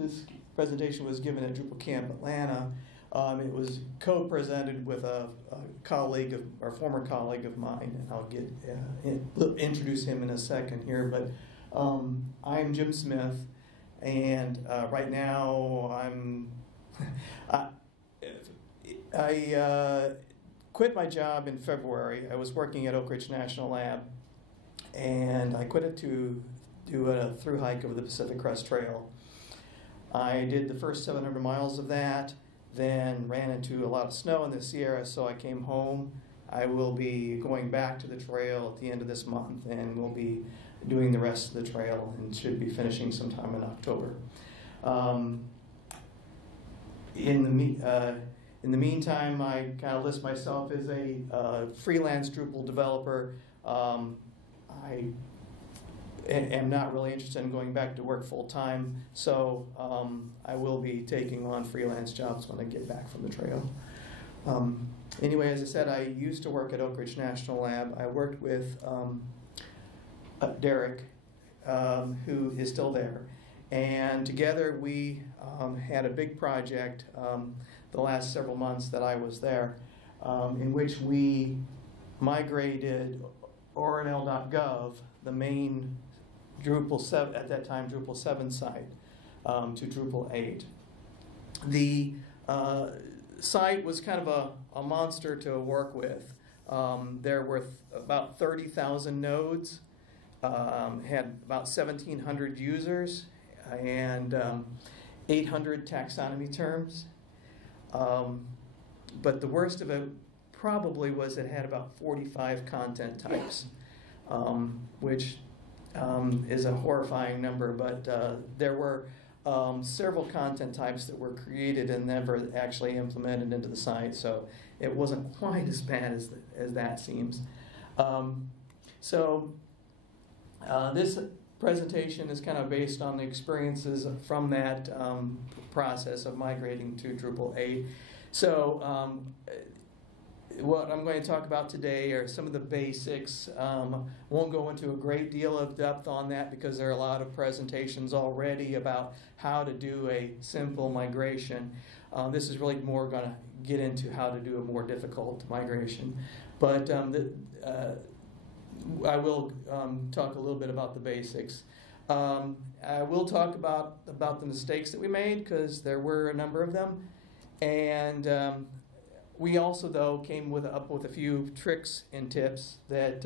this presentation was given at Drupal Camp Atlanta. It was co-presented with a colleague of, or former colleague of mine, and I'll get introduce him in a second here. But I'm JimSmith, and right now I quit my job in February. I was working at Oak Ridge National Lab, and I quit it to do a through hike of the Pacific Crest Trail. I did the first 700 miles of that, then ran into a lot of snow in the Sierra, so I came home. I will be going back to the trail at the end of this month, and we'll be doing the rest of the trail and should be finishing sometime in October. In the meantime, I kind of list myself as a freelance Drupal developer. I am not really interested in going back to work full-time, so I will be taking on freelance jobs when I get back from the trail. Anyway, as I said, I used to work at Oak Ridge National Lab. I worked with Derek, who is still there, and together we had a big project the last several months that I was there, in which we migrated ornl.gov, the main Drupal 7, at that time Drupal 7 site, to Drupal 8. The site was kind of a monster to work with. There were about 30,000 nodes, had about 1,700 users, and 800 taxonomy terms. But the worst of it probably was it had about 45 content types, which is a horrifying number, but there were several content types that were created and never actually implemented into the site, so it wasn't quite as bad as that seems. This presentation is kind of based on the experiences from that process of migrating to Drupal 8. So what I'm going to talk about today are some of the basics. Won't go into a great deal of depth on that because there are a lot of presentations already about how to do a simple migration. This is really more going to get into how to do a more difficult migration. But I will talk a little bit about the basics. I will talk about the mistakes that we made, because there were a number of them. And we also, though, came up with a few tricks and tips that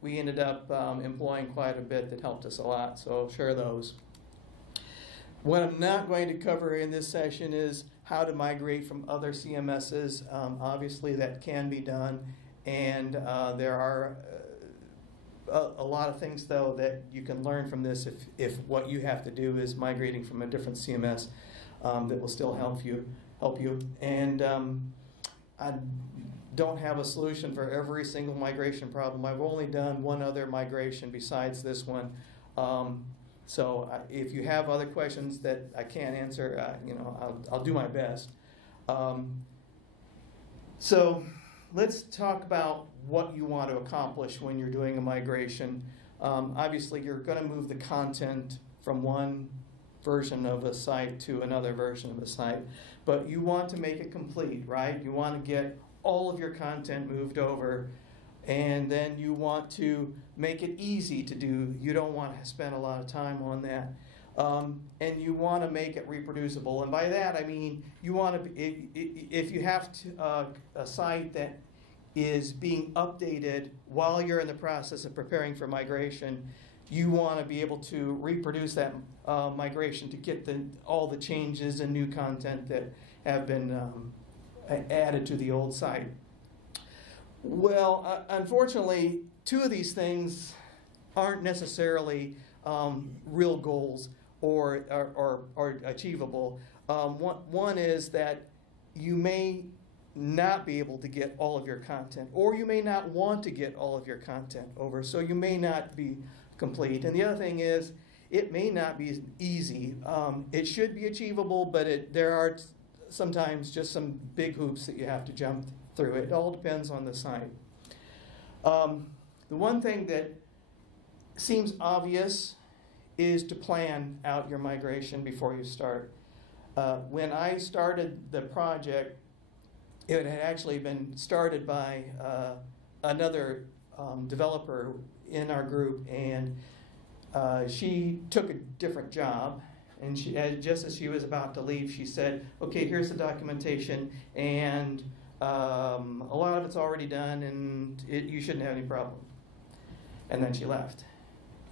we ended up employing quite a bit that helped us a lot, so I'll share those. What I'm not going to cover in this session is how to migrate from other CMSs. Obviously, that can be done, and there are a lot of things, though, that you can learn from this if what you have to do is migrating from a different CMS that will still help you. And I don't have a solution for every single migration problem. I've only done one other migration besides this one. So if you have other questions that I can't answer, I'll do my best. So let's talk about what you want to accomplish when you're doing a migration. Obviously, you're going to move the content from one version of a site to another version of a site, but you want to make it complete, right? You want to get all of your content moved over, and then you want to make it easy to do. You don't want to spend a lot of time on that, and you want to make it reproducible. And by that I mean you want to, if you have a site that is being updated while you're in the process of preparing for migration, you want to be able to reproduce that migration to get all the changes and new content that have been added to the old site. Well, unfortunately, two of these things aren't necessarily real goals or achievable. One is that you may not be able to get all of your content, or you may not want to get all of your content over, so you may not be complete. And the other thing is, it may not be easy. It should be achievable, but there are sometimes just some big hoops that you have to jump through. It all depends on the site. The one thing that seems obvious is to plan out your migration before you start. When I started the project, it had actually been started by another developer in our group, and she took a different job, and just as she was about to leave, she said, okay, here's the documentation, and a lot of it's already done, and you shouldn't have any problem. And then she left.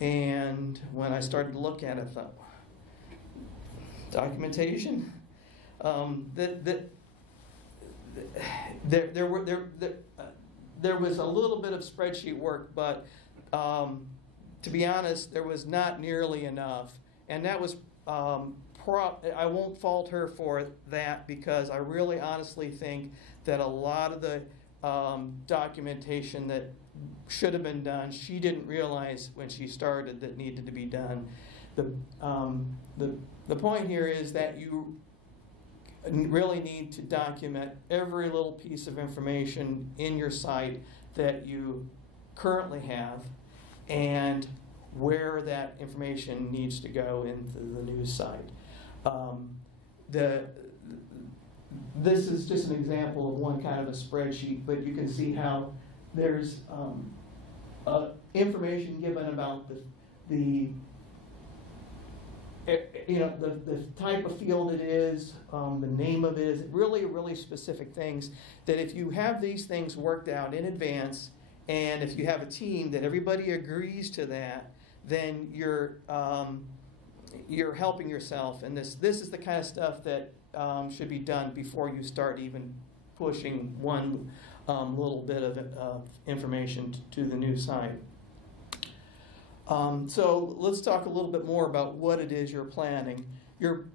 And when I started to look at it, I thought, documentation? There was a little bit of spreadsheet work, but to be honest, there was not nearly enough. And that was, I won't fault her for that, because I really honestly think that a lot of the documentation that should have been done, she didn't realize when she started that needed to be done. The point here is that you really need to document every little piece of information in your site that you currently have and where that information needs to go into the new site. This is just an example of one kind of a spreadsheet, but you can see how there's information given about the type of field it is, the name of it is, really specific things that if you have these things worked out in advance, and if you have a team that everybody agrees to that, then you're helping yourself. And this is the kind of stuff that should be done before you start even pushing one little bit of information to the new site. So let's talk a little bit more about what it is you're planning. You're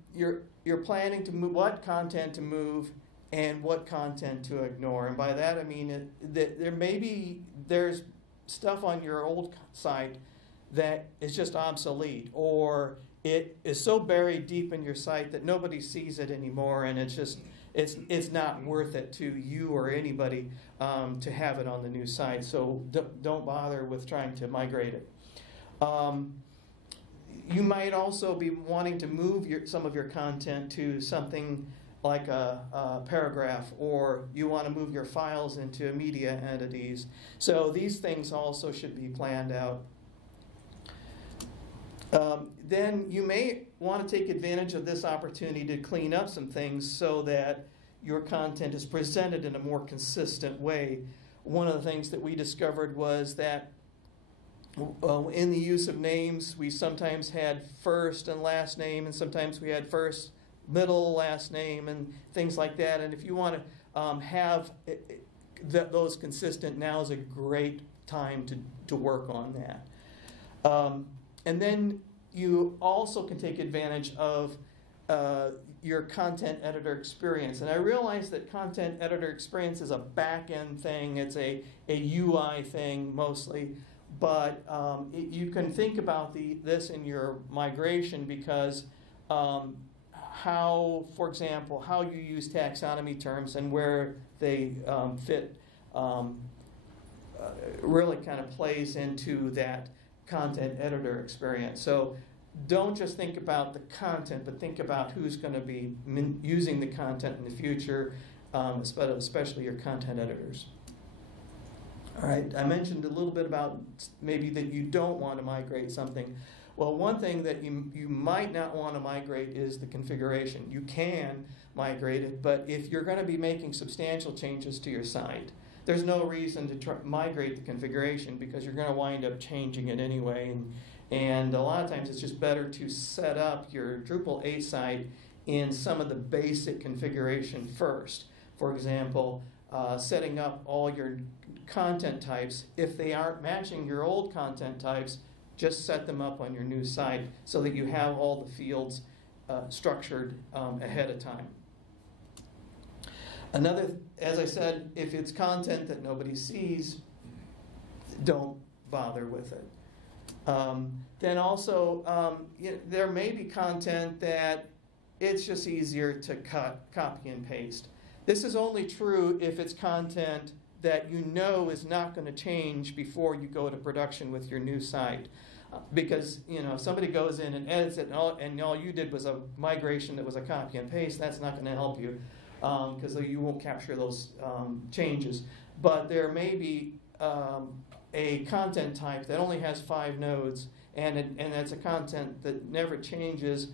planning to move, what content to move and what content to ignore. And by that I mean that there's stuff on your old site that is just obsolete, or it is so buried deep in your site that nobody sees it anymore, and it's not worth it to you or anybody to have it on the new site. So don't bother with trying to migrate it. You might also be wanting to move some of your content to something like a paragraph, or you want to move your files into media entities. So these things also should be planned out. Then you may want to take advantage of this opportunity to clean up some things so that your content is presented in a more consistent way. One of the things that we discovered was that in the use of names, we sometimes had first and last name, and sometimes we had first, middle, last name, and things like that. And if you want to have those consistent, now is a great time to work on that. And then you also can take advantage of your content editor experience. And I realize that content editor experience is a back-end thing. It's a UI thing mostly. But you can think about this in your migration, because for example, how you use taxonomy terms and where they fit really kind of plays into that content editor experience. So don't just think about the content, but think about who's going to be using the content in the future, especially your content editors. All right, I mentioned a little bit about maybe that you don't want to migrate something. Well, one thing that you might not want to migrate is the configuration. You can migrate it, but if you're going to be making substantial changes to your site, there's no reason to migrate the configuration, because you're going to wind up changing it anyway. And a lot of times it's just better to set up your Drupal 8 site in some of the basic configuration first. For example, setting up all your content types. If they aren't matching your old content types, just set them up on your new site so that you have all the fields structured ahead of time. Another, as I said, if it's content that nobody sees, don't bother with it. Then also, there may be content that it's just easier to copy and paste. This is only true if it's content that you know is not going to change before you go to production with your new site. Because, if somebody goes in and edits it and all you did was a migration that was a copy and paste, that's not going to help you because you won't capture those changes. But there may be a content type that only has 5 nodes, and it's a content that never changes.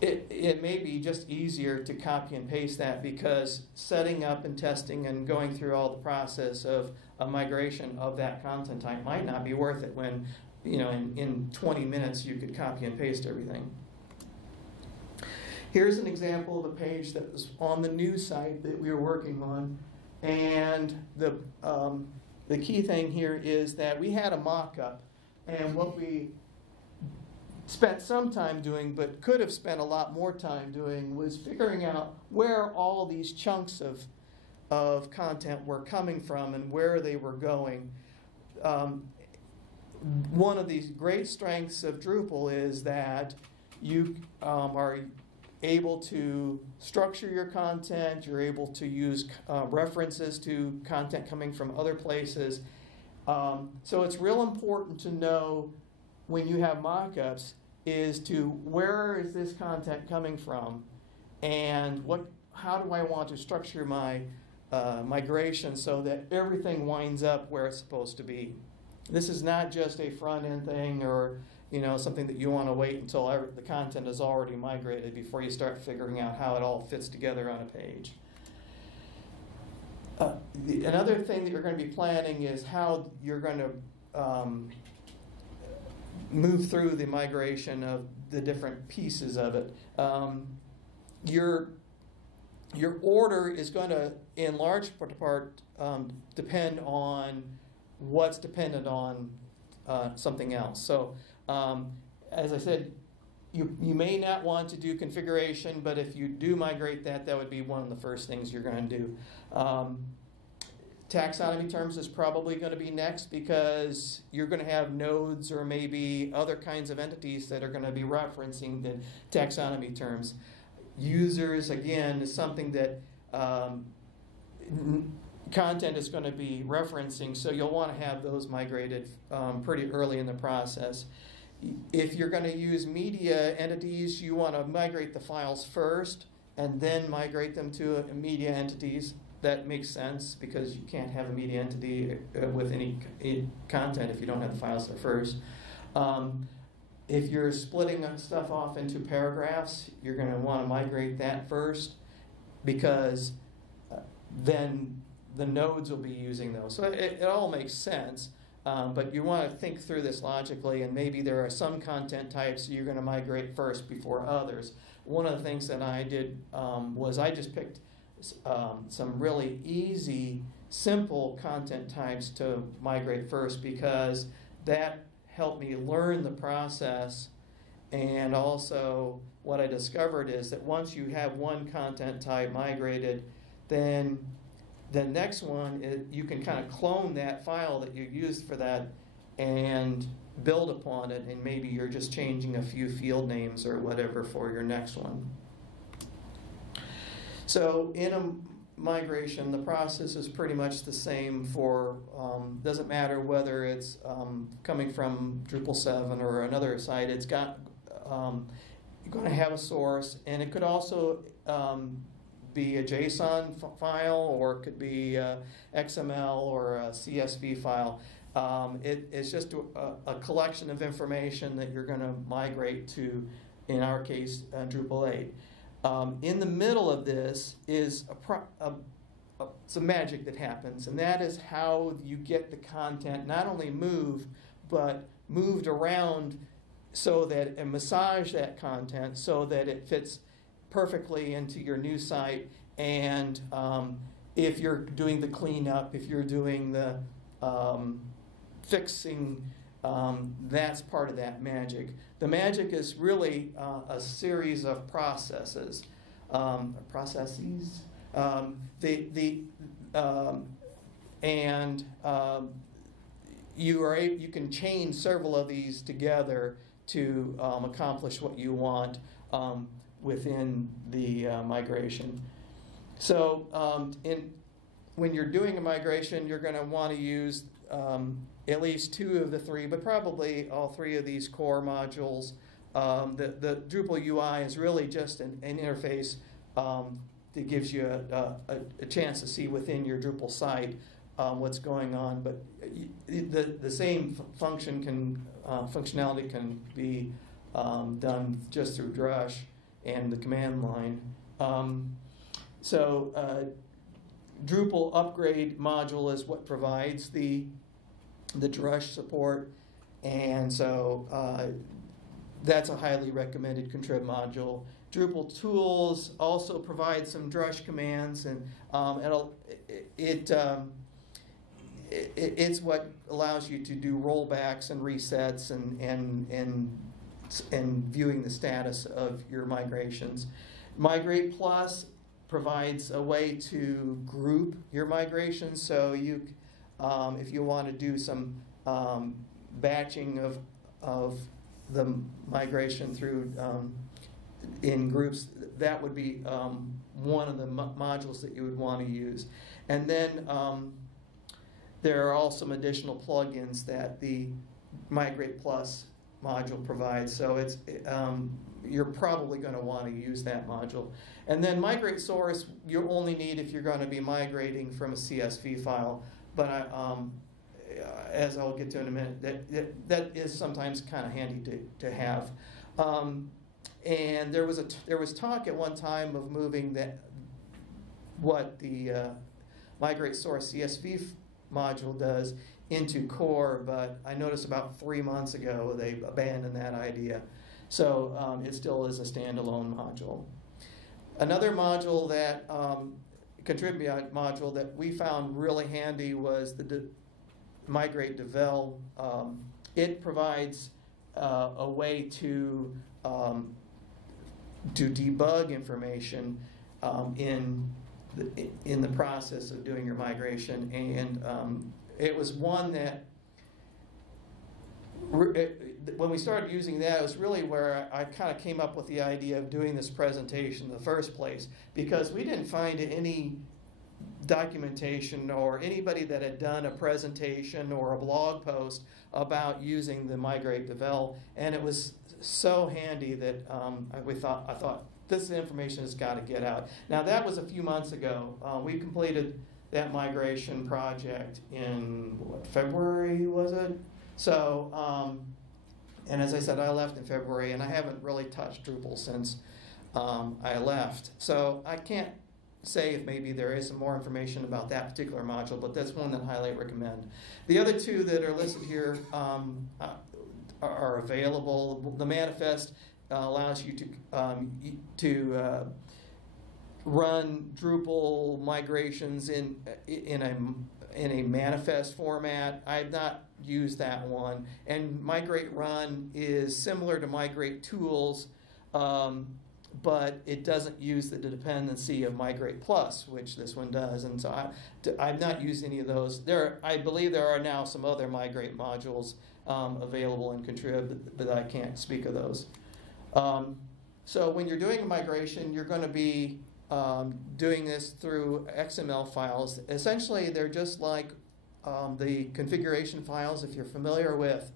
It may be just easier to copy and paste that, because setting up and testing and going through all the process of a migration of that content type might not be worth it when, in 20 minutes you could copy and paste everything. Here's an example of a page that was on the new site that we were working on, and the key thing here is that we had a mock-up, and what we spent some time doing, but could have spent a lot more time doing, was figuring out where all these chunks of content were coming from and where they were going. One of these great strengths of Drupal is that you are able to structure your content, you're able to use references to content coming from other places. So it's real important to know when you have mockups is to where is this content coming from, and how do I want to structure my migration so that everything winds up where it's supposed to be. This is not just a front-end thing or something that you want to wait until the content is already migrated before you start figuring out how it all fits together on a page. Another thing that you're going to be planning is how you're going to move through the migration of the different pieces of it. Your order is going to, in large part, depend on what's dependent on something else. So, as I said, you may not want to do configuration, but if you do migrate that would be one of the first things you're going to do. Taxonomy terms is probably going to be next, because you're going to have nodes or maybe other kinds of entities that are going to be referencing the taxonomy terms. Users, again, is something that content is going to be referencing, so you'll want to have those migrated pretty early in the process. If you're going to use media entities, you want to migrate the files first and then migrate them to media entities. That makes sense, because you can't have a media entity with any content if you don't have the files there first. If you're splitting stuff off into paragraphs, you're going to want to migrate that first, because then the nodes will be using those. So it all makes sense, but you want to think through this logically, and maybe there are some content types you're going to migrate first before others. One of the things that I did was I just picked some really easy, simple content types to migrate first, because that helped me learn the process. And also what I discovered is that once you have one content type migrated, then the next one, you can kind of clone that file that you used for that and build upon it, and maybe you're just changing a few field names or whatever for your next one. So in a migration, the process is pretty much the same for, doesn't matter whether it's coming from Drupal 7 or another site, it's got, you're going to have a source, and it could also be a JSON file, or it could be XML or a CSV file. It's just a collection of information that you're going to migrate to, in our case, Drupal 8. In the middle of this is some magic that happens, and that is how you get the content not only moved, but moved around so that, and massage that content so that it fits perfectly into your new site. And if you're doing the cleanup, if you're doing the fixing, that's part of that magic. The magic is really a series of processes. You can chain several of these together to accomplish what you want within the migration. So when you're doing a migration, you're going to want to use at least 2 of the 3, but probably all 3 of these core modules. The Drupal UI is really just an interface that gives you a chance to see within your Drupal site what's going on, but the same functionality can be done just through Drush and the command line. Drupal upgrade module is what provides the Drush support, and so that's a highly recommended contrib module. Drupal tools also provides some Drush commands, and it's what allows you to do rollbacks and resets and viewing the status of your migrations. Migrate Plus provides a way to group your migrations, so you, if you want to do some batching of the migration through in groups, that would be one of the modules that you would want to use. And then there are also some additional plugins that the Migrate Plus module provides, so it's you're probably going to want to use that module. And then Migrate Source you only need if you're going to be migrating from a CSV file, but as I'll get to in a minute, that is sometimes kind of handy to have. And there was talk at one time of moving what the Migrate Source CSV module does into core, but I noticed about 3 months ago they abandoned that idea. So it still is a standalone module. Another module that contribute module that we found really handy was the Migrate Devel. It provides a way to debug information in the process of doing your migration, and it was one that when we started using that, it was really where I kind of came up with the idea of doing this presentation in the first place, because we didn't find any documentation or anybody that had done a presentation or a blog post about using the Migrate Devel, and it was so handy that I thought this information has got to get out. Now that was a few months ago. We completed that migration project in February, was it? So, and as I said, I left in February, and I haven't really touched Drupal since I left. So I can't say if maybe there is some more information about that particular module, but that's one that I highly recommend. The other 2 that are listed here are available. The manifest allows you to run Drupal migrations in a manifest format. I've not used that one. And Migrate Run is similar to Migrate Tools, but it doesn't use the dependency of Migrate Plus, which this one does. And so I've not used any of those. I believe there are now some other Migrate modules available in Contrib, but I can't speak of those. So when you're doing a migration, you're going to be doing this through XML files. Essentially, they're just like the configuration files. If you're familiar with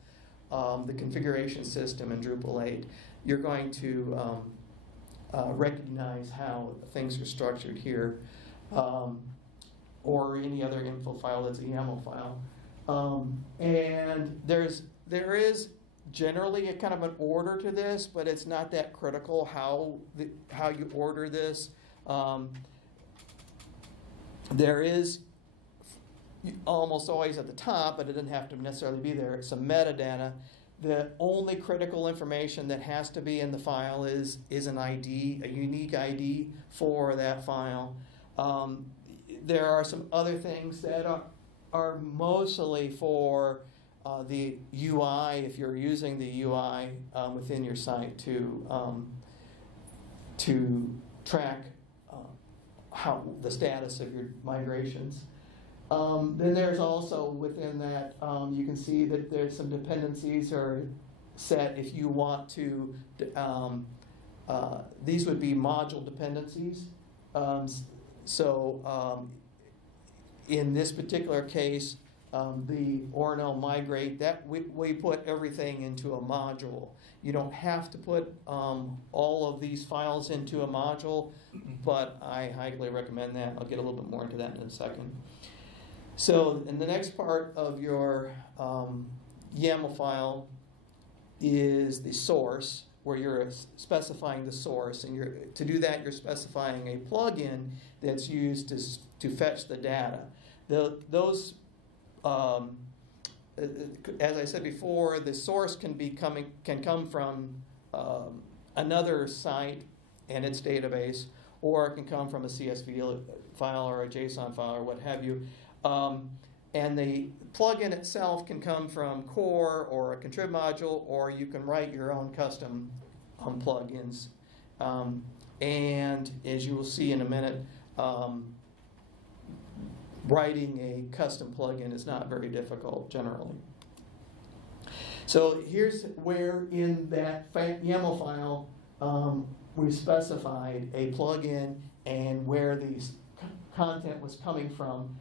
the configuration system in Drupal 8, you're going to recognize how things are structured here, or any other info file that's a YAML file. And there is generally a kind of an order to this, but it's not that critical how you order this. There is almost always at the top, but it doesn't have to necessarily be there, some metadata. The only critical information that has to be in the file is an ID, a unique ID for that file. There are some other things that are mostly for the UI, if you're using the UI within your site to track how the status of your migrations. Then there's also within that, you can see that there's some dependencies are set if you want to, these would be module dependencies. In this particular case, the ORNL migrate, that we put everything into a module. You don't have to put all of these files into a module, but I highly recommend that. I'll get a little bit more into that in a second. So in the next part of your YAML file is the source, where you're specifying the source, and to do that you're specifying a plugin that's used to fetch the data. Those as I said before, the source can come from another site and its database, or it can come from a CSV file or a JSON file or what have you. And the plugin itself can come from core or a contrib module, or you can write your own custom plugins. And as you will see in a minute, writing a custom plugin is not very difficult generally. So here's where in that YAML file we specified a plugin and where the content was coming from.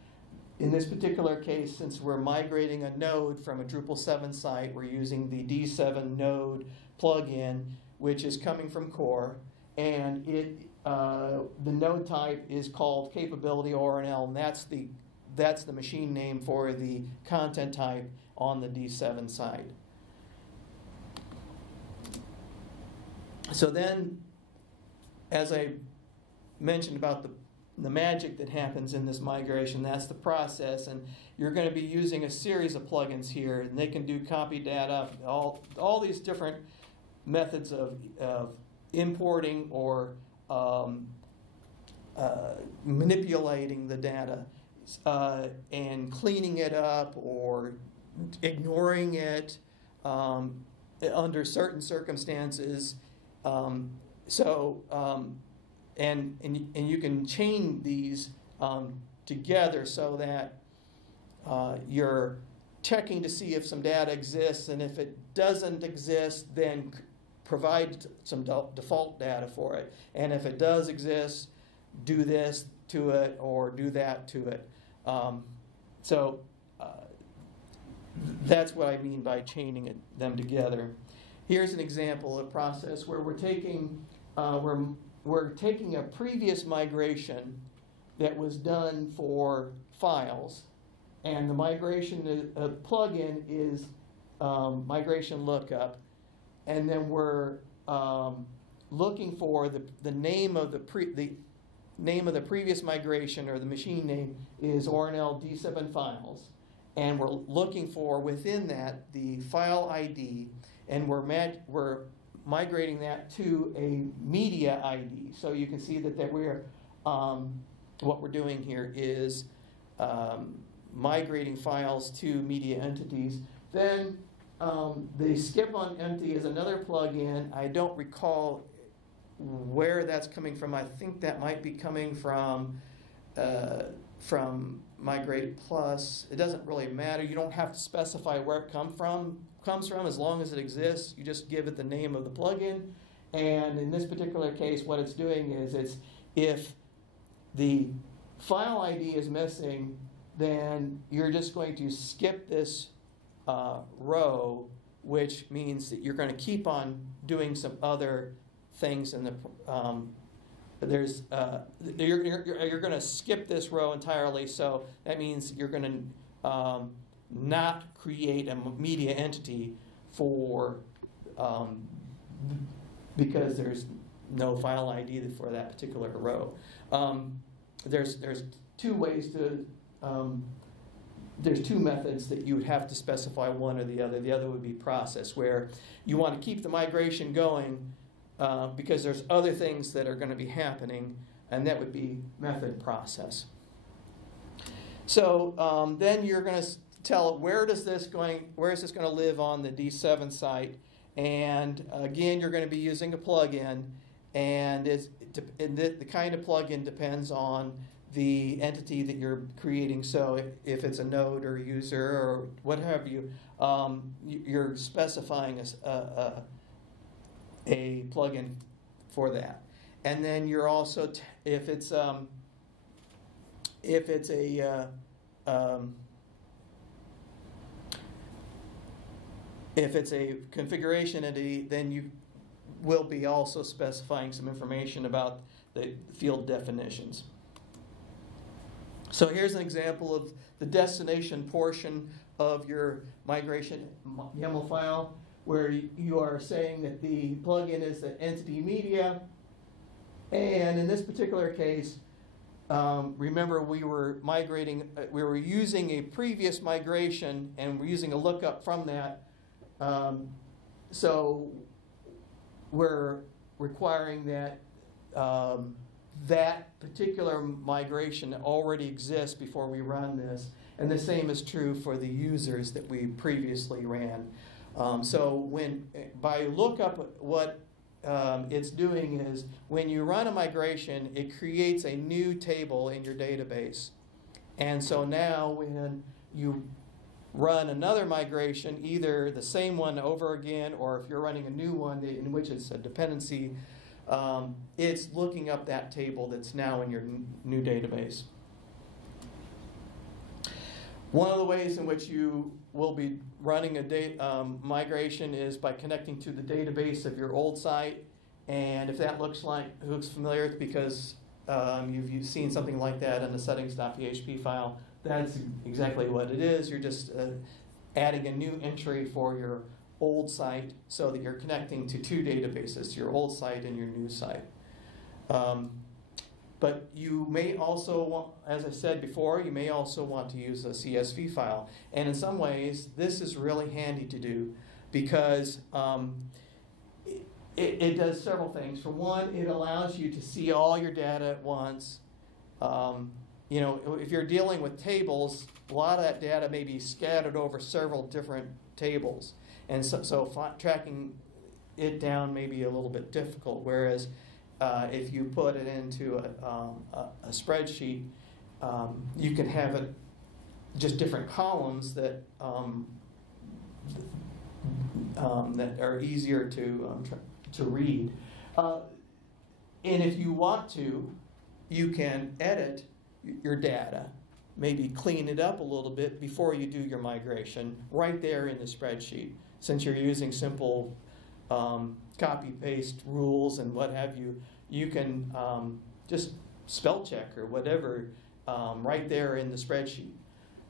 In this particular case, since we're migrating a node from a Drupal 7 site, we're using the D7 node plugin, which is coming from core, and the node type is called capability ORNL, and that's the machine name for the content type on the D7 site. So then, as I mentioned about the magic that happens in this migration, that's the process, and you're going to be using a series of plugins here, and they can do copy data, all these different methods of importing or manipulating the data and cleaning it up or ignoring it under certain circumstances. And you can chain these together so that you're checking to see if some data exists, and if it doesn't exist, then provide some default data for it. And if it does exist, do this to it or do that to it. That's what I mean by chaining them together. Here's an example of a process where we're taking a previous migration that was done for files, and the migration plugin is migration lookup, and then we're looking for the name of the name of the previous migration, or the machine name is ORNL D7 files, and we're looking for within that the file ID, and we're migrating that to a media ID. So you can see that we're what we're doing here is migrating files to media entities. Then the skip on empty is another plugin. I don't recall where that's coming from. I think that might be coming from Migrate Plus. It doesn't really matter. You don't have to specify where it comes from as long as it exists. You just give it the name of the plugin. And in this particular case, what it's doing is if the file ID is missing, then you're just going to skip this row, which means that you're going to keep on doing some other things in the you're going to skip this row entirely. So that means you're going to not create a media entity for because there's no file ID for that particular row. There's two ways to there's two methods that you would have to specify, one or the other. The other would be process, where you want to keep the migration going because there's other things that are going to be happening, and that would be method process. So then you're going to tell it where is this going to live on the D7 site, and again you're going to be using a plugin, and the kind of plugin depends on the entity that you're creating. So if it's a node or a user or what have you, you're specifying a plugin for that. And then you're also if it's a If it's a configuration entity, then you will be also specifying some information about the field definitions. So here's an example of the destination portion of your migration YAML file, where you are saying that the plugin is the entity media. And in this particular case, remember we were migrating, we were using a previous migration and we're using a lookup from that. So we're requiring that that particular migration already exists before we run this. And the same is true for the users that we previously ran. So when by lookup, what it's doing is when you run a migration, it creates a new table in your database. And so now when you run another migration, either the same one over again, or if you're running a new one in which it's a dependency, it's looking up that table that's now in your new database. One of the ways in which you will be running a migration is by connecting to the database of your old site. And if that looks familiar, it's because you've seen something like that in the settings.php file. That's exactly what it is. You're just adding a new entry for your old site so that you're connecting to two databases, your old site and your new site. But you may also want, as I said before, you may also want to use a CSV file. And in some ways, this is really handy to do because it does several things. For one, it allows you to see all your data at once. You know, if you're dealing with tables, a lot of that data may be scattered over several different tables. And so tracking it down may be a little bit difficult, whereas if you put it into a spreadsheet, you can have it just different columns that that are easier to read. And if you want to, you can edit your data, maybe clean it up a little bit before you do your migration, right there in the spreadsheet. Since you're using simple copy-paste rules and what have you, you can just spell check or whatever right there in the spreadsheet.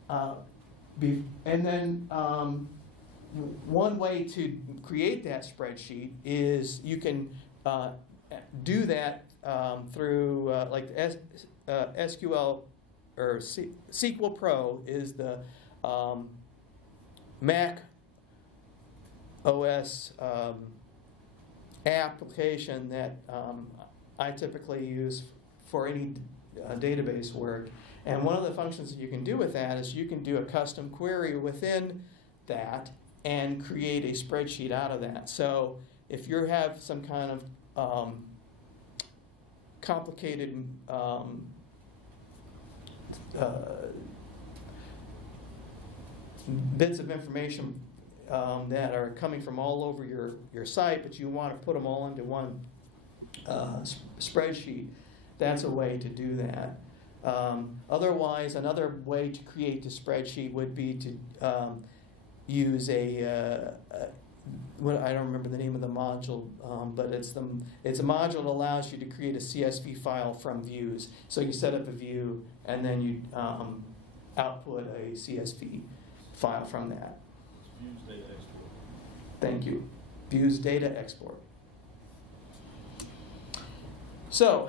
And then one way to create that spreadsheet is you can do that through like SQL or SQL Pro is the Mac OS application that I typically use for any database work. And one of the functions that you can do with that is you can do a custom query within that and create a spreadsheet out of that. So if you have some kind of complicated bits of information that are coming from all over your site, but you want to put them all into one spreadsheet, that's a way to do that. Otherwise, another way to create the spreadsheet would be to use I don't remember the name of the module, but it's a module that allows you to create a CSV file from views. So you set up a view, and then you output a CSV file from that. Views data export. Thank you. Views data export. So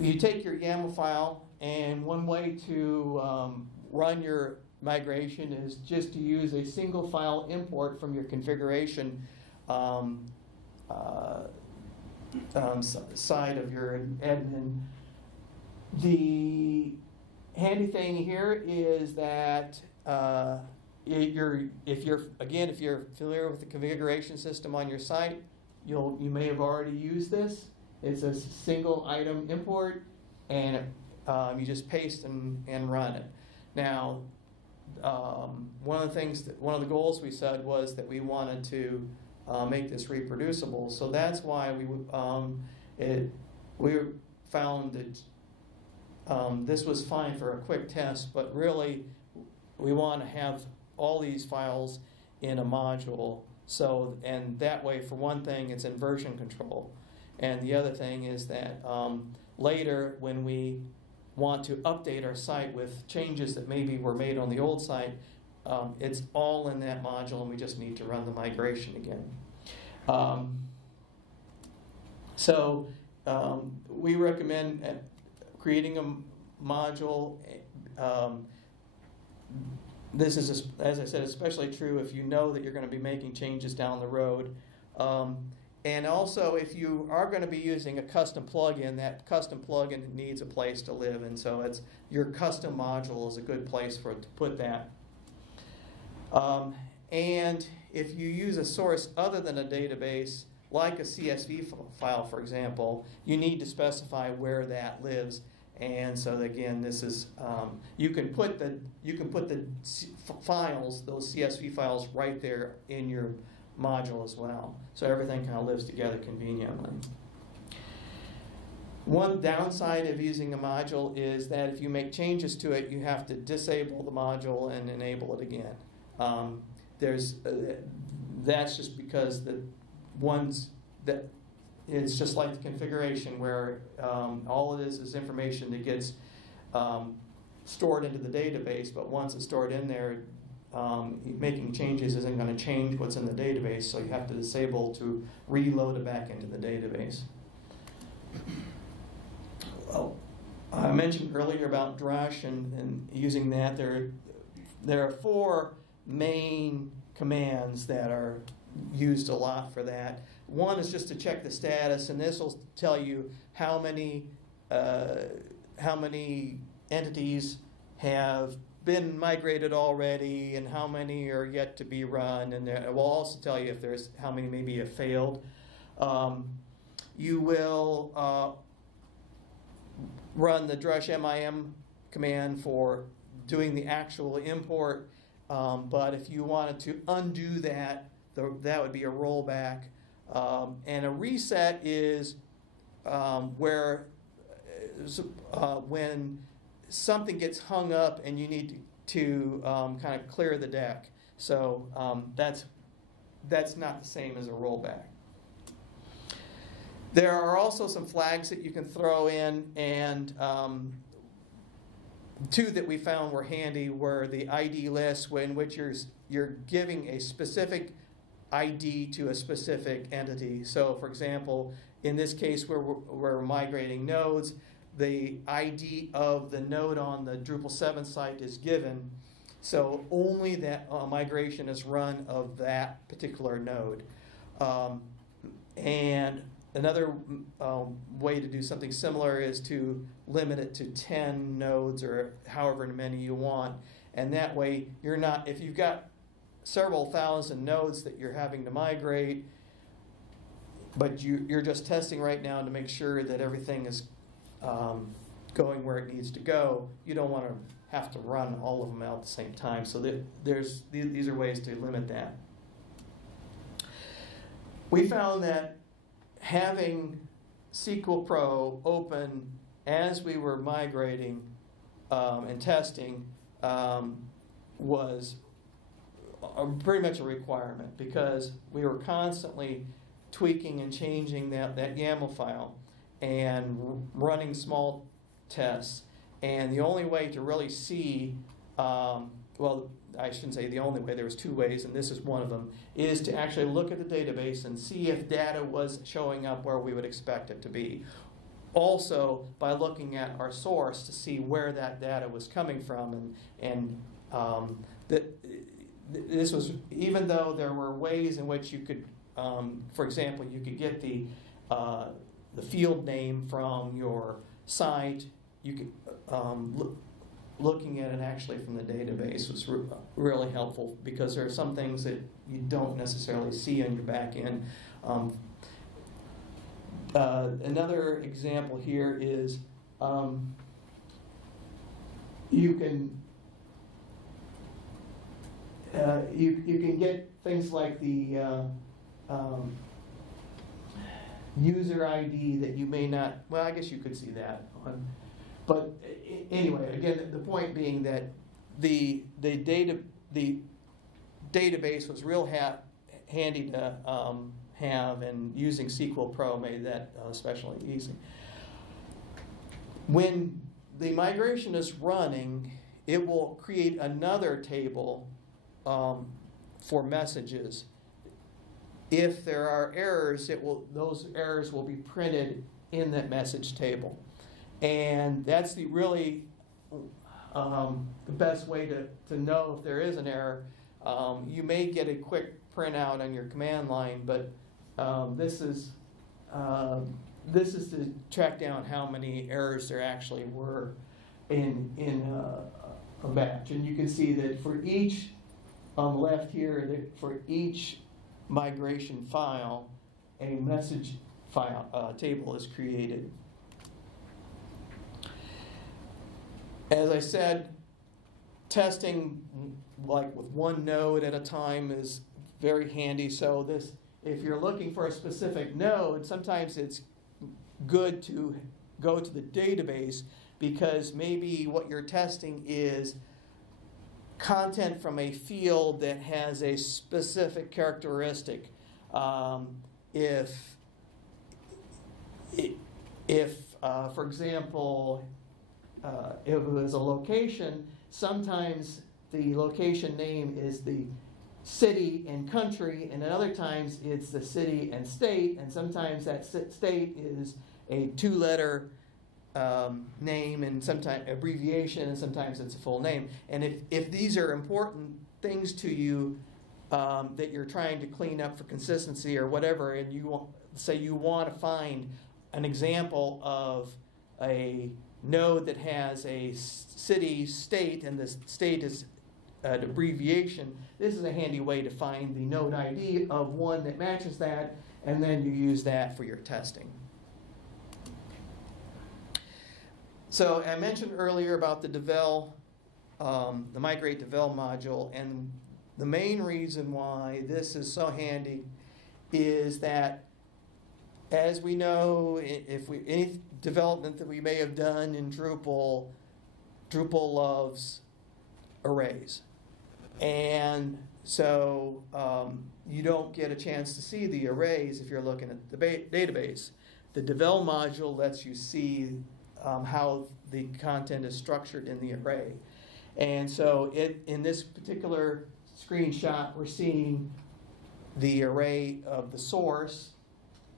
you take your YAML file, and one way to run your migration is just to use a single file import from your configuration side of your admin. The handy thing here is that if you're familiar with the configuration system on your site, you may have already used this. It's a single item import, and you just paste and run it. Now, one of the goals we said was that we wanted to make this reproducible. So that's why we found that this was fine for a quick test, but really we want to have all these files in a module. So, and that way, for one thing, it's in version control. And the other thing is that later, when we want to update our site with changes that maybe were made on the old site, it's all in that module, and we just need to run the migration again. We recommend creating a module. This is, as I said, especially true if you know that you're going to be making changes down the road. And also, if you are going to be using a custom plugin, that custom plugin needs a place to live, and so it's your custom module is a good place for it to put that. And if you use a source other than a database, like a CSV file, for example, you need to specify where that lives. And so again, this is you can put the files, those CSV files, right there in your module as well. So everything kind of lives together conveniently. One downside of using a module is that if you make changes to it, you have to disable the module and enable it again. That's just because it's just like the configuration where all it is information that gets stored into the database, but once it's stored in there, making changes isn't going to change what's in the database, so you have to disable to reload it back into the database. Well, I mentioned earlier about Drush and using that. There are 4 main commands that are used a lot for that. One is just to check the status, and this will tell you how many entities have been migrated already and how many are yet to be run, and it will also tell you if there's how many maybe have failed. You will run the drush MIM command for doing the actual import, but if you wanted to undo that, that would be a rollback. And a reset is where when something gets hung up and you need to kind of clear the deck. So that's not the same as a rollback. There are also some flags that you can throw in, and 2 that we found were handy were the ID list, in which you're giving a specific ID to a specific entity. So, for example, in this case where we're migrating nodes, the ID of the node on the Drupal 7 site is given, so only that migration is run of that particular node. And another way to do something similar is to limit it to 10 nodes or however many you want, and that way you're not, if you've got several thousand nodes that you're having to migrate, but you're just testing right now to make sure that everything is going where it needs to go, you don't want to have to run all of them out at the same time. So these are ways to limit that. We found that having SQL Pro open as we were migrating and testing was pretty much a requirement, because we were constantly tweaking and changing that YAML file and running small tests. And the only way to really see, well, I shouldn't say the only way, there was 2 ways, and this is one of them, is to actually look at the database and see if data was showing up where we would expect it to be. Also, by looking at our source to see where that data was coming from, and this was, even though there were ways in which you could, for example, you could get the field name from your site, you could, looking at it actually from the database was really helpful, because there are some things that you don't necessarily see on your back end. Another example here is you can get things like the user ID that you may not, well, I guess you could see that on, but anyway, again, the point being that the database was real handy to have, and using SQL Pro made that especially easy. When the migration is running, it will create another table for messages. If there are errors, those errors will be printed in that message table. And that's the really the best way to know if there is an error. You may get a quick printout on your command line, but this is to track down how many errors there actually were in a batch. And you can see that for each, on the left here, that for each migration file, a message file table is created. As I said, testing like with one node at a time is very handy. So this, if you're looking for a specific node, sometimes it's good to go to the database, because maybe what you're testing is content from a field that has a specific characteristic. If for example, if it was a location, sometimes the location name is the city and country, and at other times it's the city and state, and sometimes that state is a two-letter name, and sometimes abbreviation, and sometimes it's a full name. And if these are important things to you that you're trying to clean up for consistency or whatever, and you say you want to find an example of a node that has a city, state, and the state is an abbreviation, this is a handy way to find the node ID of one that matches that, and then you use that for your testing. So I mentioned earlier about the Devel, the Migrate Devel module, and the main reason why this is so handy is that, as we know, any development that we may have done in Drupal, Drupal loves arrays. And so you don't get a chance to see the arrays if you're looking at the database. The Devel module lets you see how the content is structured in the array. And so in this particular screenshot, we're seeing the array of the source,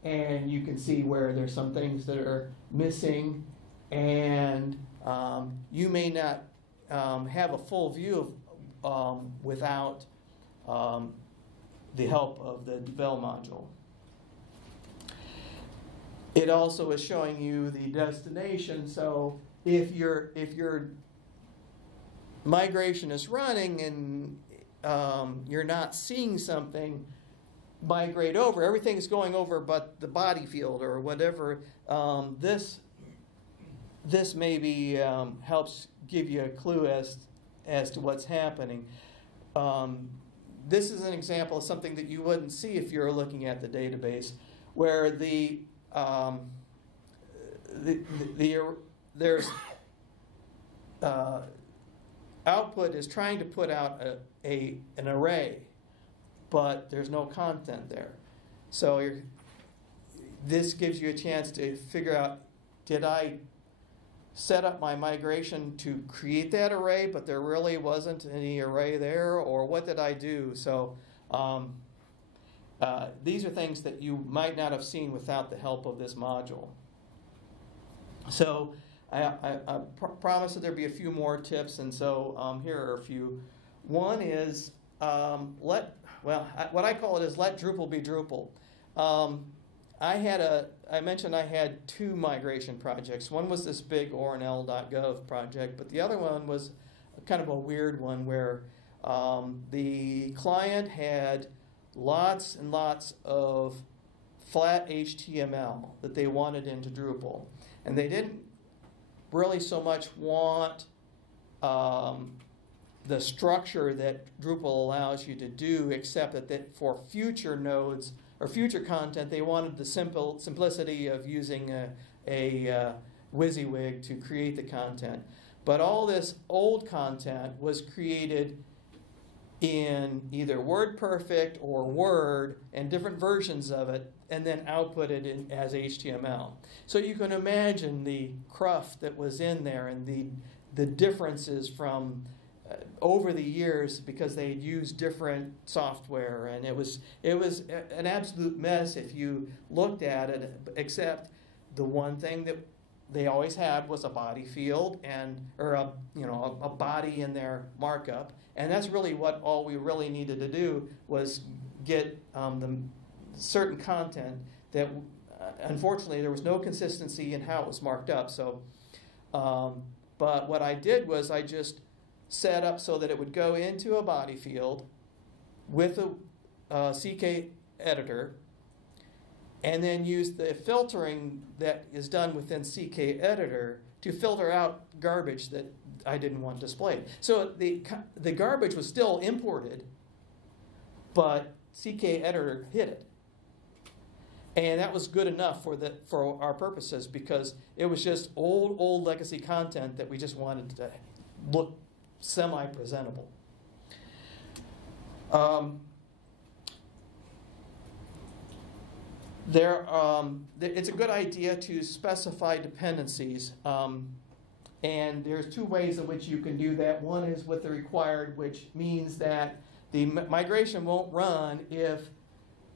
and you can see where there's some things that are missing, and you may not have a full view of without the help of the Devel module. It also is showing you the destination. So if your migration is running and you're not seeing something, migrate over. Everything's going over but the body field or whatever. This maybe helps give you a clue as to what's happening. This is an example of something that you wouldn't see if you're looking at the database, where there's output is trying to put out an array, but there's no content there. So this gives you a chance to figure out, did I set up my migration to create that array, but there really wasn't any array there, or what did I do? So these are things that you might not have seen without the help of this module. So I promised that there'd be a few more tips, and so here are a few. One is what I call it is let Drupal be Drupal. I mentioned I had two migration projects. One was this big ornl.gov project, but the other one was kind of a weird one where the client had lots and lots of flat HTML that they wanted into Drupal. And they didn't really so much want the structure that Drupal allows you to do, except that for future nodes or future content, they wanted the simplicity of using a WYSIWYG to create the content. But all this old content was created in either WordPerfect or Word and different versions of it, and then output it in, as HTML. So you can imagine the cruft that was in there and the differences from over the years, because they had used different software, and it was an absolute mess if you looked at it, except the one thing that they always had was a body field or a body in their markup, and that's really what all we really needed to do was get the certain content that unfortunately there was no consistency in how it was marked up. So, but what I did was I just set up so that it would go into a body field with a CK editor, and then use the filtering that is done within CK editor to filter out garbage that I didn't want displayed. So the garbage was still imported, but CK editor hid it. And that was good enough for our purposes, because it was just old legacy content that we just wanted to look semi-presentable. It's a good idea to specify dependencies, and there's two ways in which you can do that. One is with the required, which means that the migration won't run if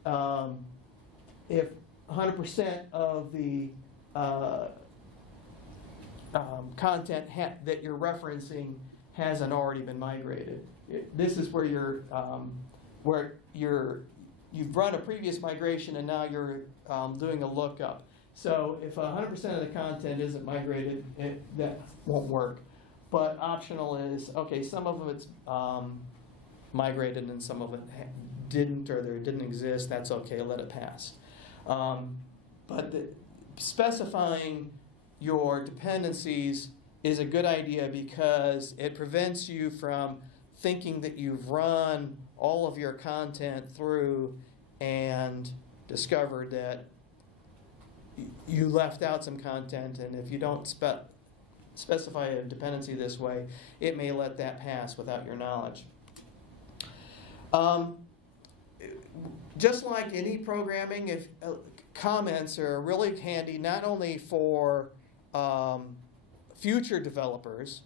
100% of the content that you're referencing hasn't already been migrated. This is where you've run a previous migration and now you're doing a lookup. So if 100% of the content isn't migrated, that won't work. But optional is, okay, some of it's migrated and some of it didn't, or there didn't exist, that's okay, let it pass. But specifying your dependencies is a good idea, because it prevents you from thinking that you've run all of your content through and discovered that you left out some content, and if you don't specify a dependency this way, it may let that pass without your knowledge. Just like any programming, if comments are really handy not only for future developers,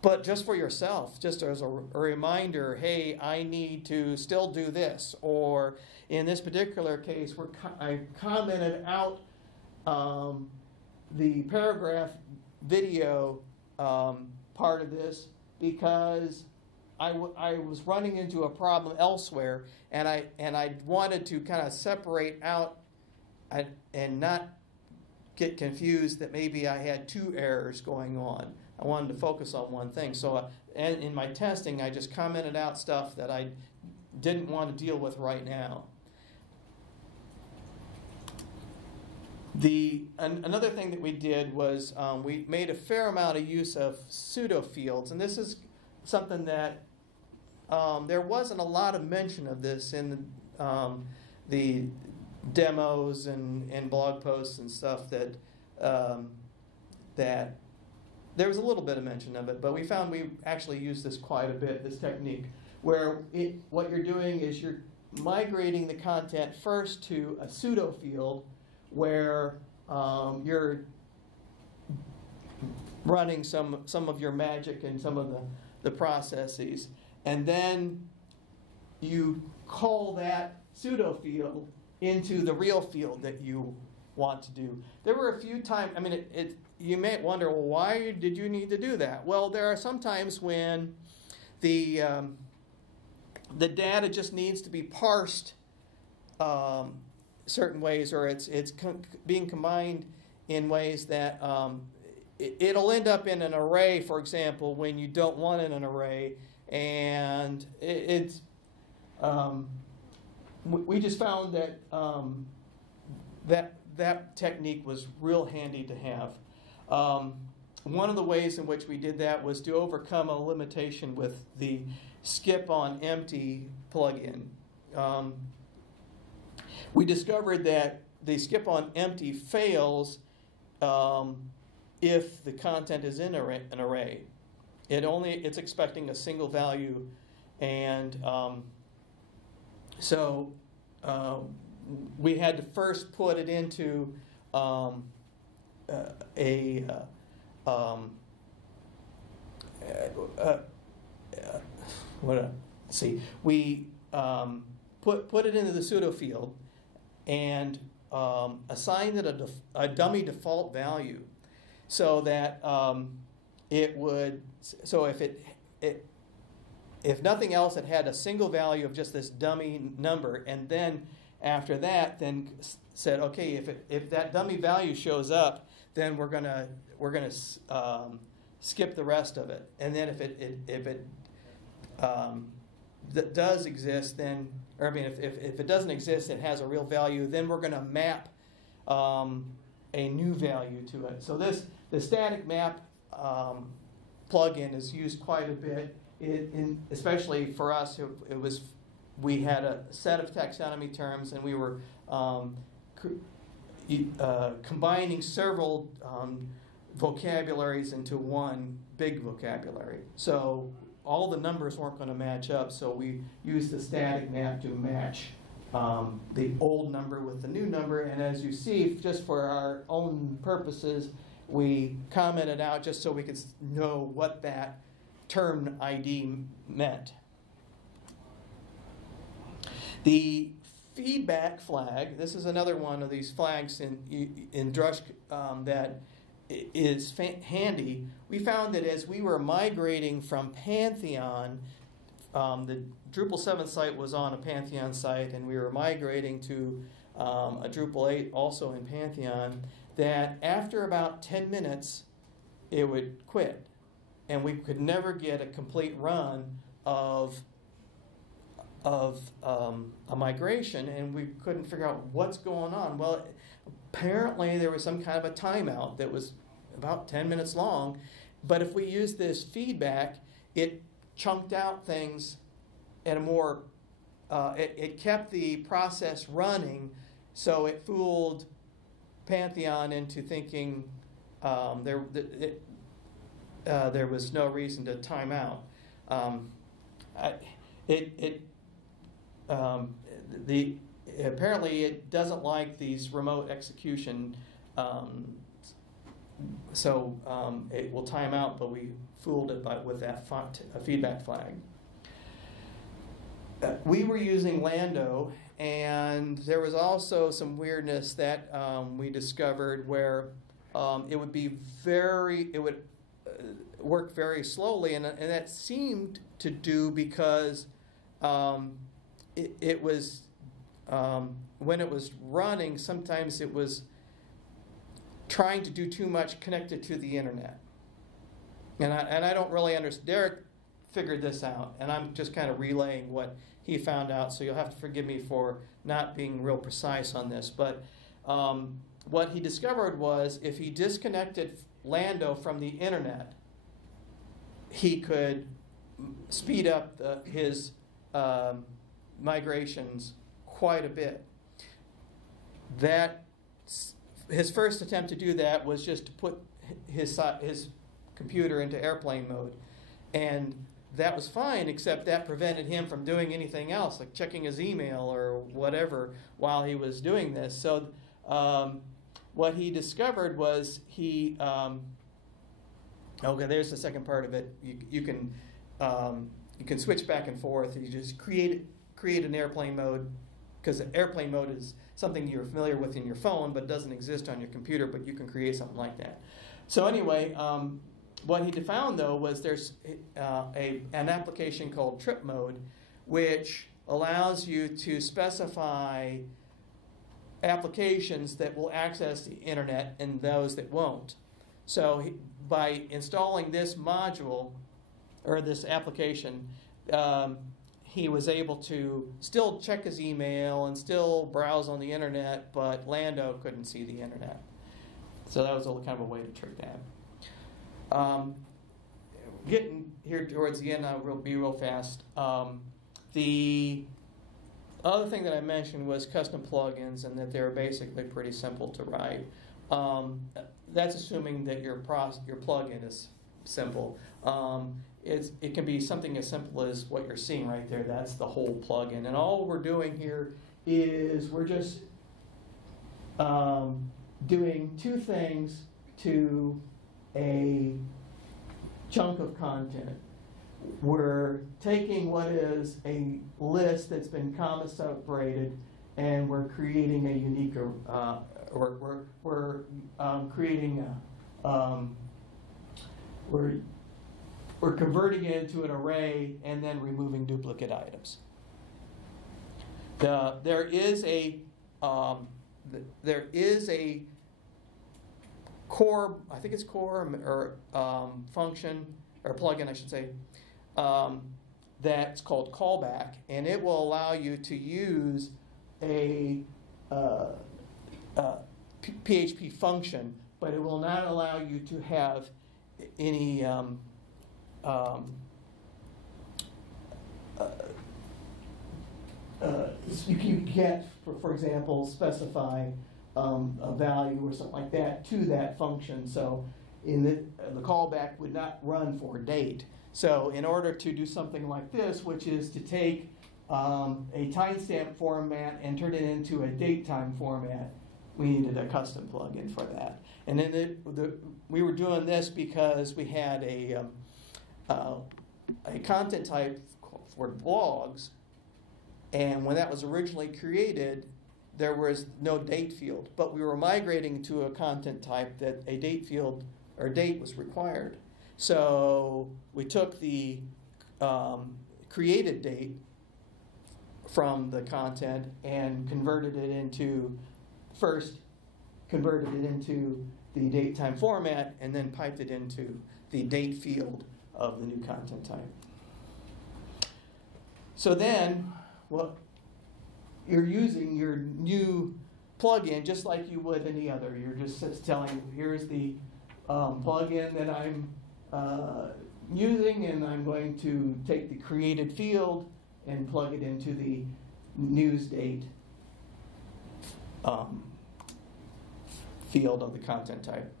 but just for yourself, just as a reminder, hey, I need to still do this. Or in this particular case, I commented out the paragraph video part of this because I was running into a problem elsewhere, and I wanted to kind of separate out and not get confused that maybe I had two errors going on. I wanted to focus on one thing. So and in my testing, I just commented out stuff that I didn't want to deal with right now. Another thing that we did was we made a fair amount of use of pseudo-fields, and this is something that there wasn't a lot of mention of this in the demos and blog posts and stuff that there was a little bit of mention of it, but we found we actually use this quite a bit, this technique, where what you're doing is you're migrating the content first to a pseudo-field where you're running some of your magic and some of the processes, and then you call that pseudo-field into the real field that you want to do. There were a few times, I mean, you may wonder, well, why did you need to do that? Well, there are some times when the data just needs to be parsed certain ways, or it's being combined in ways that it'll end up in an array, for example, when you don't want it in an array, and we just found that that technique was real handy to have. One of the ways in which we did that was to overcome a limitation with the skip on empty plugin. We discovered that the skip on empty fails if the content is in an array. It's expecting a single value, And so we had to first put it into let's see, we put it into the pseudo field and assigned it a dummy default value, so that it would, so if nothing else, it had a single value of just this dummy number, and then after that, then said, okay, if that dummy value shows up, then we're gonna skip the rest of it, and then if it that does exist, then, or I mean, if it doesn't exist, it has a real value, then we're gonna map a new value to it. So the static map plugin is used quite a bit. Especially for us, we had a set of taxonomy terms, and we were combining several vocabularies into one big vocabulary. So all the numbers weren't going to match up, so we used the static map to match the old number with the new number. And as you see, just for our own purposes, we commented out just so we could know what that term ID meant. The feedback flag, this is another one of these flags in Drush that is handy. We found that as we were migrating from Pantheon, the Drupal 7 site was on a Pantheon site, and we were migrating to a Drupal 8 also in Pantheon, that after about 10 minutes, it would quit. And we could never get a complete run of a migration, and we couldn't figure out what's going on. Well, apparently there was some kind of a timeout that was about 10 minutes long, but if we used this feedback, it chunked out things at a more, it kept the process running, so it fooled Pantheon into thinking there was no reason to time out. Apparently it doesn't like these remote execution, so it will time out, but we fooled it with that feedback flag. We were using Lando, and there was also some weirdness that we discovered where it would work very slowly, and that seemed to do because it was when it was running, sometimes it was trying to do too much connected to the internet, and I don't really understand. Derek figured this out, and I'm just kind of relaying what he found out, so you'll have to forgive me for not being real precise on this, but what he discovered was if he disconnected Lando from the internet, he could speed up his migrations quite a bit. His first attempt to do that was just to put his computer into airplane mode, and that was fine, except that prevented him from doing anything else, like checking his email or whatever while he was doing this. So what he discovered was okay, there's the second part of it. You can switch back and forth. You just create an airplane mode, because airplane mode is something you're familiar with in your phone, but doesn't exist on your computer. But you can create something like that. So anyway, what he found though was there's an application called trip mode, which allows you to specify applications that will access the internet and those that won't. So by installing this module, or this application, he was able to still check his email and still browse on the internet, but Lando couldn't see the internet. So that was kind of a way to trick that. Getting here towards the end, I'll be real fast. The other thing that I mentioned was custom plugins, and that they're basically pretty simple to write. That's assuming that your plugin is simple. It can be something as simple as what you're seeing right there. That's the whole plugin. And all we're doing here is we're just doing two things to a chunk of content. We're taking what is a list that's been comma separated, and we're creating a unique, we're converting it into an array and then removing duplicate items. There is a core, I think it's core or function or plugin, I should say, that's called callback, and it will allow you to use a PHP function, but it will not allow you to have any you can't, for example, specify a value or something like that to that function. So in the callback would not run for date. So in order to do something like this, which is to take a timestamp format and turn it into a datetime format, we needed a custom plugin for that. And then we were doing this because we had a content type for blogs, and when that was originally created, there was no date field, but we were migrating to a content type that a date field or date was required. So we took the created date from the content and converted it into the date time format, and then piped it into the date field of the new content type. So then, well, you're using your new plugin just like you would any other. You're just telling, here's the plugin that I'm using, and I'm going to take the created field and plug it into the news date field of the content type.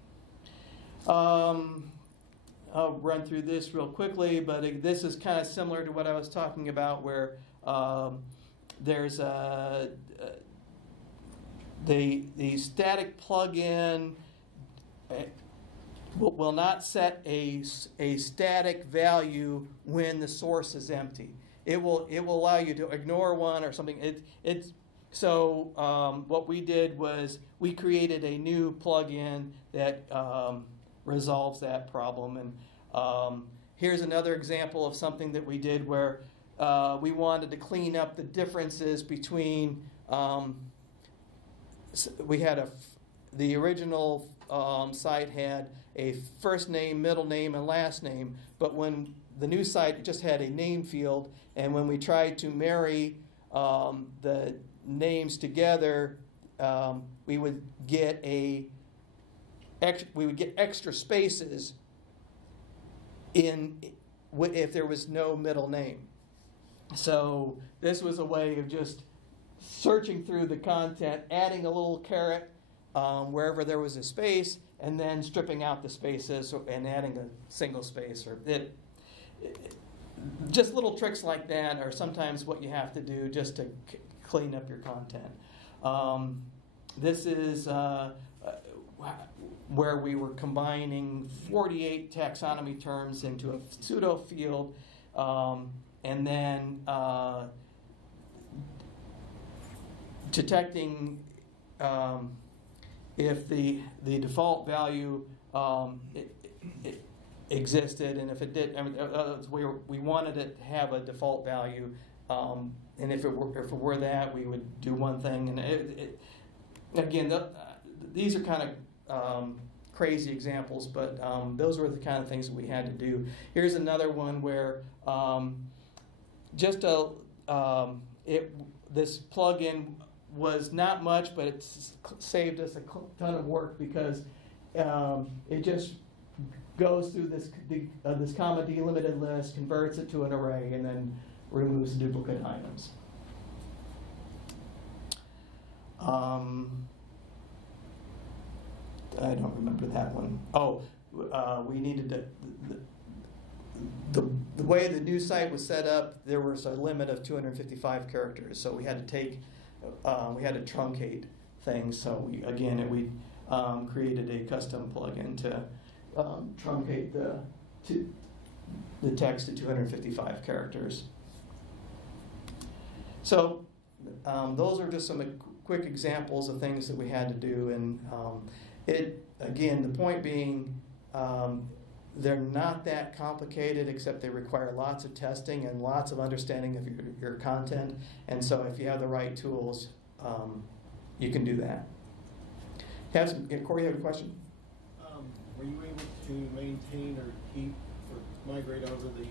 I'll run through this real quickly, but this is kind of similar to what I was talking about, where there's the static plugin will not set a static value when the source is empty. It will allow you to ignore one or something. So what we did was we created a new plugin that resolves that problem. And here's another example of something that we did where we wanted to clean up the differences between, we had the original site had a first name, middle name, and last name, but when the new site just had a name field, and when we tried to marry the names together, we would get extra spaces if there was no middle name. So this was a way of just searching through the content, adding a little caret wherever there was a space, and then stripping out the spaces and adding a single space. Just little tricks like that are sometimes what you have to do just to clean up your content. This is where we were combining 48 taxonomy terms into a pseudo field, and then detecting if the default value it existed, and if it did, we wanted it to have a default value, and if it were that, we would do one thing. And again, these are kind of crazy examples, but those were the kind of things that we had to do. Here's another one where this plugin was not much, but it saved us a ton of work because it just goes through this comma delimited list, converts it to an array, and then removes duplicate items. I don't remember that one. Oh, we needed to, the way the new site was set up, there was a limit of 255 characters, so we had to truncate things. So we created a custom plugin to truncate the text to 255 characters. So those are just some quick examples of things that we had to do, and the point being, they're not that complicated, except they require lots of testing and lots of understanding of your content. And so if you have the right tools, you can do that. Corey, you have a question? Were you able to maintain or keep or migrate over the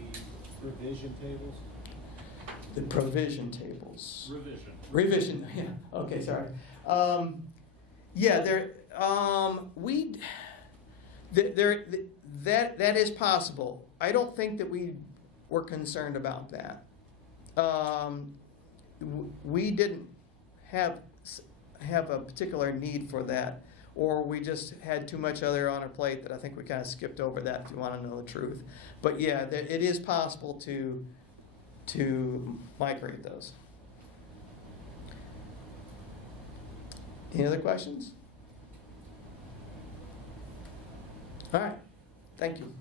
revision tables? The provision tables. Revision. Revision, yeah. Okay, sorry. That is possible. I don't think that we were concerned about that. We didn't have a particular need for that, or we just had too much other on our plate that I think we kind of skipped over that, if you want to know the truth. But yeah, it is possible to migrate those. Any other questions? All right. Thank you.